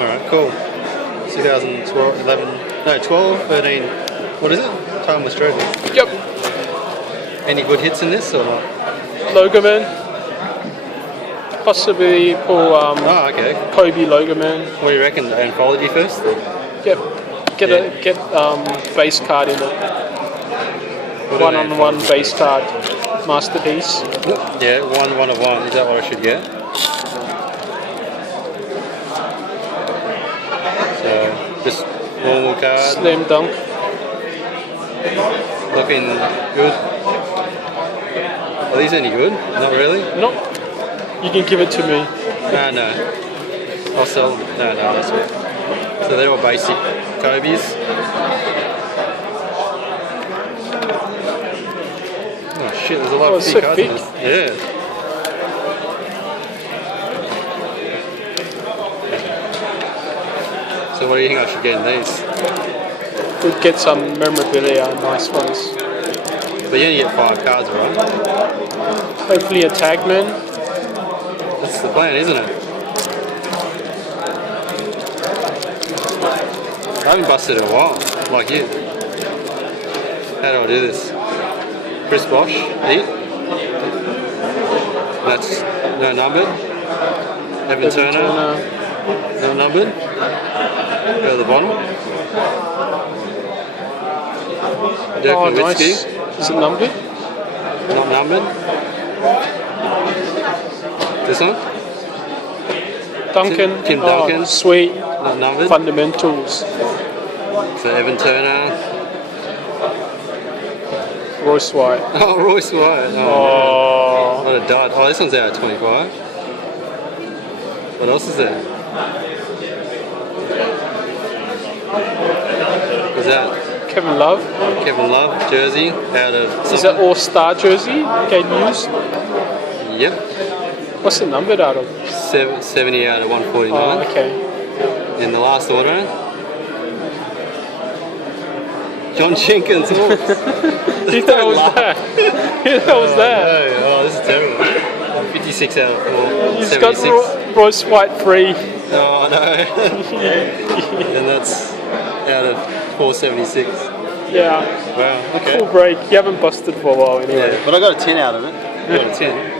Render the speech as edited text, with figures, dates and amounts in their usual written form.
Alright, cool. 2012, 11, no, 12, 13, what is it? Timeless Treasures. Yep. Any good hits in this or not? Logoman. Possibly pull okay. Kobe Logoman. What do you reckon? The anthology first? Yep. Get base card in it. One-on-one base card. Masterpiece. Yeah, one of one. Is that what I should get? So, just normal card. Slam dunk. Looking good. Are these any good? Not really? No. You can give it to me. No. I'll sell them. No, that's it. So they're all basic Kobe's. Oh shit, there's a lot of big cards in this. Yeah. So what do you think I should get in these? We'd get some memorabilia, nice ones. But you only get 5 cards, right? Hopefully a tagman. That's the plan, isn't it? I haven't busted in a while, like you. How do I do this? Chris Bosh, eat. That's no numbered. Evan Turner, no numbered. Go to the bottom. Dirk Nowitzki. Nice. Is it numbered? Not numbered. This one? Duncan. Tim Duncan. Sweet. Not numbered. Fundamentals. So Evan Turner. Royce White. Oh, Royce White. Oh. What a dud. Oh, this one's out of 25. What else is there? What's that? Kevin Love. Kevin Love, jersey, out of... Is that all-star jersey? Can use? Yep. What's it numbered out of? 70 out of 149. Oh, okay. In the last order. John Jenkins. Who thought it was that? Who thought was that? No. Oh, this is terrible. 56 out of 4. He's 76. got Royce White 3. Oh, no. And that's out of 476. Yeah. Wow, okay. Cool break. You haven't busted for a while anyway. Yeah, but I got a 10 out of it. I got a 10.